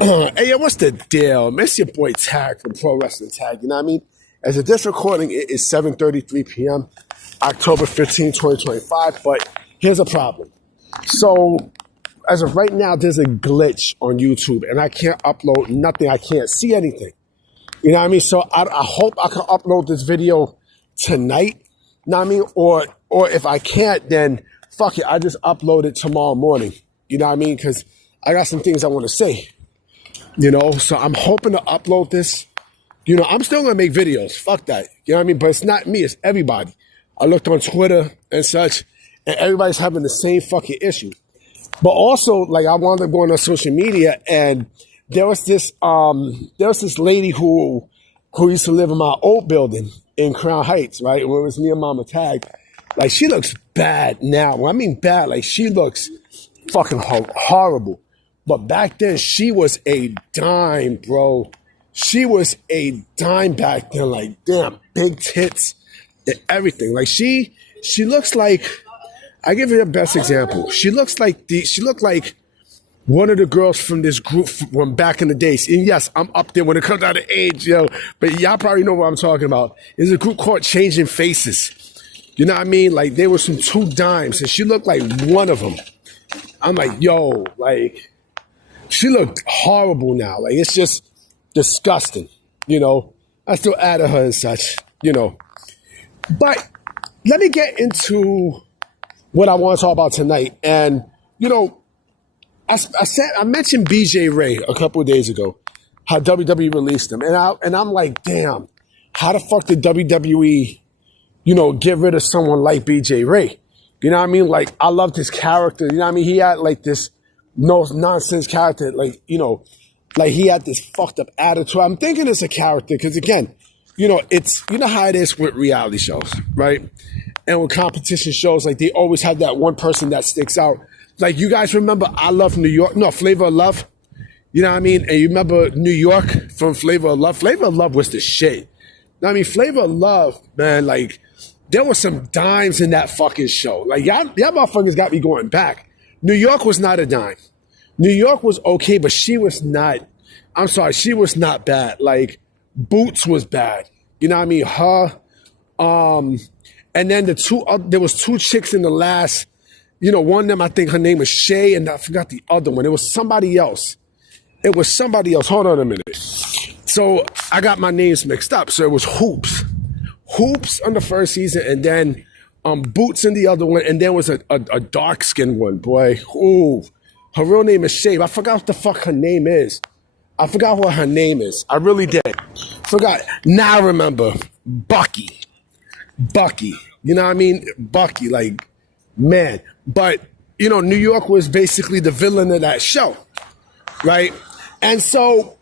Hey, yo, what's the deal? Miss your boy Tag from Pro Wrestling Tag, you know what I mean? As of this recording, it is 7:33 p.m., October 15, 2025, but here's a problem. So, as of right now, there's a glitch on YouTube, and I can't upload nothing. I can't see anything. You know what I mean? So, I hope I can upload this video tonight, you know what I mean? Or if I can't, then fuck it, I just upload it tomorrow morning. You know what I mean? Because I got some things I want to say. You know, so I'm hoping to upload this. You know, I'm still going to make videos. Fuck that. You know what I mean? But it's not me. It's everybody. I looked on Twitter and such, and everybody's having the same fucking issue. But also, like, I wound up going on social media, and there was this lady who used to live in my old building in Crown Heights, right? Where it was near Mama Tag. Like, she looks bad now. When I mean bad, like, she looks fucking horrible. But back then, she was a dime, bro. She was a dime back then. Like, damn, big tits and everything. Like, she looks like, I give you the best example. She looked like one of the girls from this group from back in the days. And yes, I'm up there when it comes down to age, yo. But y'all probably know what I'm talking about. There's a group called Changing Faces. You know what I mean? Like, there were some two dimes, and she looked like one of them. I'm like, yo, like, she looked horrible now. Like, it's just disgusting, you know. I still add her and such, you know. But let me get into what I want to talk about tonight. And, you know, I mentioned BJ Ray a couple of days ago, how WWE released him. And I'm like, damn, how the fuck did WWE, you know, get rid of someone like BJ Ray? You know what I mean? Like, I loved his character. You know what I mean? He had, like, this no nonsense character, like, you know, like he had this fucked up attitude. I'm thinking it's a character because, again, you know, it's, you know how it is with reality shows, right? And with competition shows, like, they always have that one person that sticks out. Like, you guys remember I Love New York? No, Flavor of Love. You know what I mean? And you remember New York from Flavor of Love? Flavor of Love was the shit. You know what I mean? Flavor of Love, man, like, there was some dimes in that fucking show. Like, y'all motherfuckers got me going back. New York was not a dime. New York was okay, but she was not, I'm sorry, she was not bad. Like, Boots was bad. You know what I mean? Her, and then there was two chicks in the last, you know, one of them, I think her name was Shay, and I forgot the other one. It was somebody else. Hold on a minute. So I got my names mixed up. So it was Hoops on the first season, and then Boots in the other one, and there was a dark-skinned one, boy. Ooh, her real name is Shay. I forgot what the fuck her name is. I forgot what her name is. I really did. Forgot. Now I remember. Bucky. You know what I mean? Bucky, like, man. But, you know, New York was basically the villain of that show, right? And so,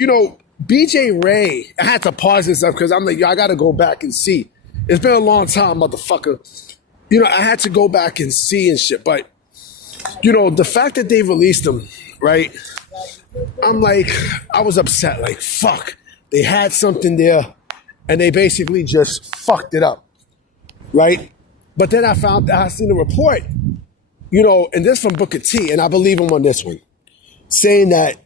you know, BJ Ray, I had to pause this up because I'm like, yo, I got to go back and see. It's been a long time, motherfucker. You know, I had to go back and see and shit. But, you know, the fact that they released him, right? I'm like, I was upset. Like, fuck. They had something there, and they basically just fucked it up, right? But then I seen a report, you know, and this from Booker T, and I believe him on this one, saying that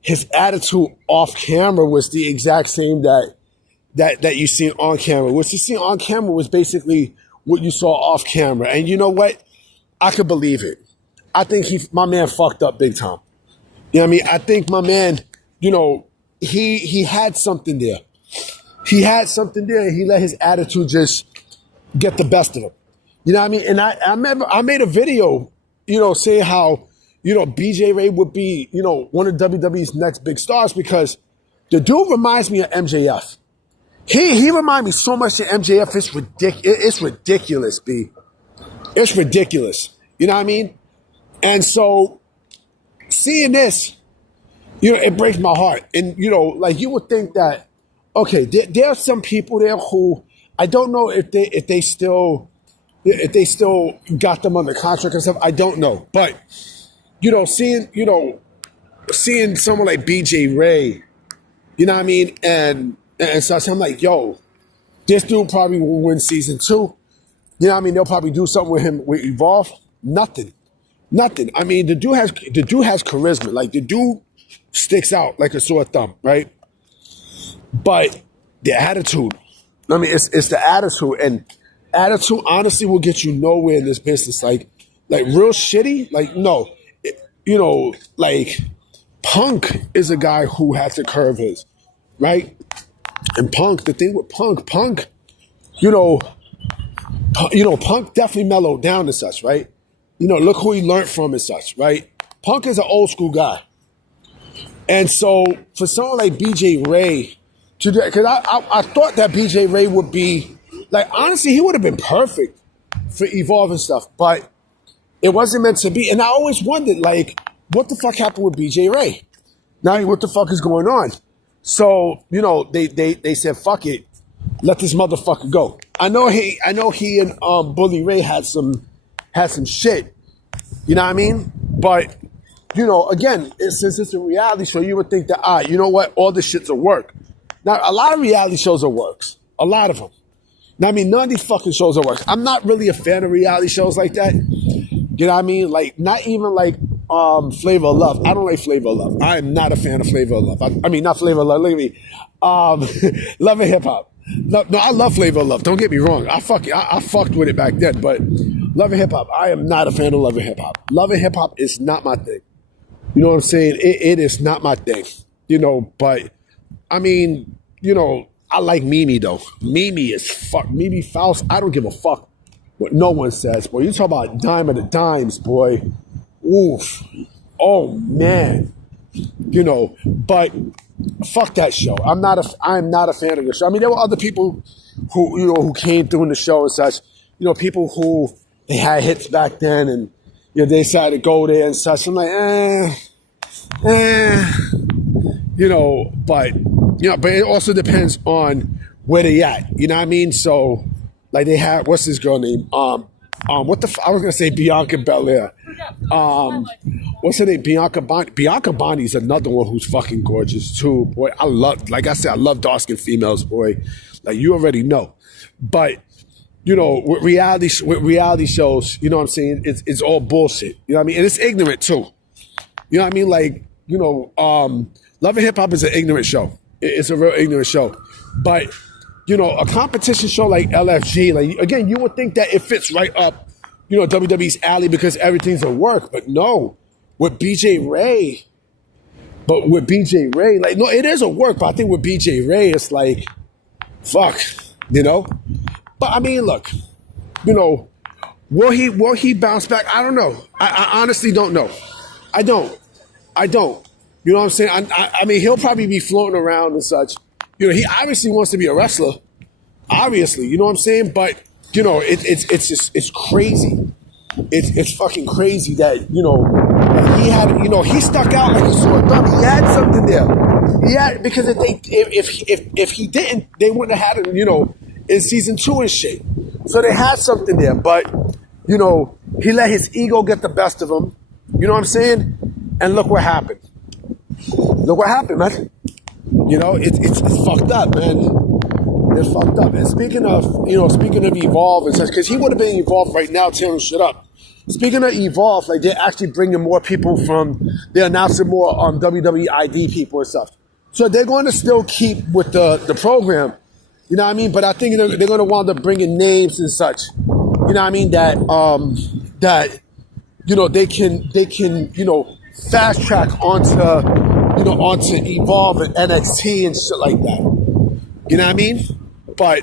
his attitude off camera was the exact same that you see on camera. What you see on camera was basically what you saw off camera. And you know what? I could believe it. I think my man fucked up big time. You know what I mean? I think my man, you know, he had something there. He had something there, and he let his attitude just get the best of him. You know what I mean? And I remember I made a video, you know, saying how, you know, BJ Ray would be, you know, one of WWE's next big stars because the dude reminds me of MJF. He reminds me so much of MJF. It's ridiculous, B. It's ridiculous. You know what I mean? And so seeing this, you know, it breaks my heart. And, you know, like, you would think that, okay, there are some people there who I don't know if they still got them under contract and stuff. I don't know. But, you know, seeing someone like BJ Ray, you know what I mean? And so I'm like, yo, this dude probably will win season 2. You know what I mean? They'll probably do something with him with Evolve. Nothing. I mean, the dude has charisma. Like, the dude sticks out like a sore thumb, right? But the attitude, I mean, it's the attitude, and attitude honestly will get you nowhere in this business. Like real shitty, like no, like Punk is a guy who had to curve his, right? And Punk, the thing with Punk, Punk definitely mellowed down and such, right? Look who he learned from and such, right? Punk is an old school guy. And so for someone like BJ Ray, because I thought that BJ Ray would be, like, honestly, he would have been perfect for Evolve and stuff, but it wasn't meant to be. And I always wondered, like, what the fuck happened with BJ Ray? Now, what the fuck is going on? So, they said, fuck it, let this motherfucker go. I know he and Bully Ray had some shit, you know what I mean? But, again, since it's a reality show, you would think that, you know what, all this shit's a work. Now, a lot of reality shows are works. A lot of them. Now, I mean, none of these fucking shows are works. I'm not really a fan of reality shows like that. You know what I mean? Like, not even like Flavor of Love. I don't like Flavor of Love. I am not a fan of Flavor of Love. I mean, not Flavor of Love. Look at me. Love and Hip Hop. No, I love Flavor of Love. Don't get me wrong. I fucked with it back then. But Love and Hip Hop, I am not a fan of Love and Hip Hop. Love and Hip Hop is not my thing. You know what I'm saying? It is not my thing. But I mean, I like Mimi though. Mimi is fuck. Mimi Faust, I don't give a fuck what no one says. Boy, you talk about dime of the dimes, boy. Oof. Oh man. But fuck that show. I am not a fan of the show. I mean, there were other people who came through in the show and such. People who they had hits back then and they decided to go there and such. I'm like, but it also depends on where they at. You know what I mean? So, like they had, what's this girl name? I was gonna say Bianca Belair. What's her name? Bianca Bondi. Bianca Bondi's another one who's fucking gorgeous too. Boy, I love dark-skinned females, boy. Like you already know. But with reality shows, you know what I'm saying? It's all bullshit. You know what I mean? And it's ignorant too. You know what I mean? Like, Love and Hip Hop is an ignorant show. It's a real ignorant show. But, a competition show like LFG, like, again, you would think that it fits right up, WWE's alley because everything's a work. But no, with BJ Ray, like, no, it is a work, but I think with BJ Ray, it's like, fuck, But, I mean, look, will he bounce back? I don't know. I honestly don't know. I don't. You know what I'm saying? I mean, he'll probably be floating around and such. He obviously wants to be a wrestler. Obviously, you know what I'm saying? But, it's just, it's crazy. It's fucking crazy that, that he had, he stuck out like a sore thumb. He had something there. Because if he didn't, they wouldn't have had him, in season 2 and shit. So they had something there. But, he let his ego get the best of him. You know what I'm saying? And look what happened. Look what happened, man. It's fucked up, man. It's fucked up. And speaking of Evolve and such, because he would have been Evolve right now tearing shit up. Speaking of Evolve, like they're actually bringing more people they're announcing more WWE ID people and stuff. So they're going to still keep with the program. You know what I mean? But I think they're going to wind up bringing names and such. You know what I mean? That they can fast track onto Evolve and NXT and shit like that. You know what I mean? But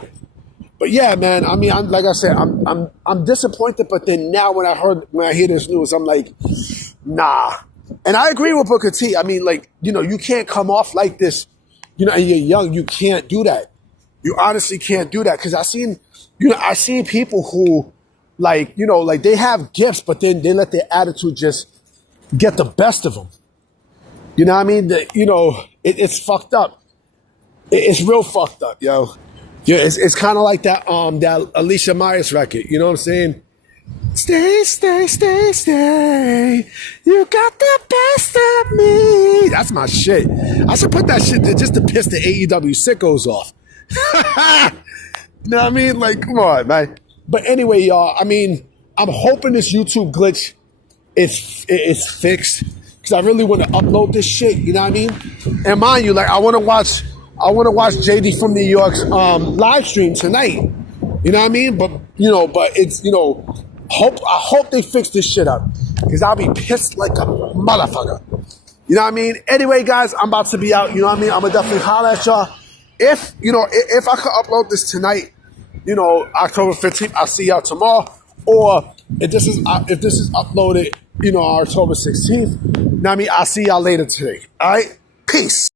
yeah, man. I mean, like I said, I'm disappointed. But then now when I hear this news, I'm like, nah. And I agree with Booker T. I mean, like, you can't come off like this. And you're young. You can't do that. You honestly can't do that. Because I seen people who, like they have gifts, but then they let their attitude just get the best of them. You know what I mean? It's fucked up. It's real fucked up, yo. Yeah, it's kind of like that Alicia Myers record. You know what I'm saying? Stay, stay, stay, stay. You got the best of me. That's my shit. I should put that shit there just to piss the AEW sickos off. You know what I mean? Like, come on, man. But anyway, y'all, I mean, I'm hoping this YouTube glitch is fixed. because I really want to upload this shit. You know what I mean? And mind you, like I want to watch JD from New York's live stream tonight. You know what I mean? But it's I hope they fix this shit up, because I'll be pissed like a motherfucker. You know what I mean? Anyway, guys, I'm about to be out. You know what I mean? I'm gonna definitely holler at y'all. If I could upload this tonight, October 15th, I'll see y'all tomorrow. Or if this is uploaded, October 16th, you know what I mean? I'll see y'all later today. All right? Peace.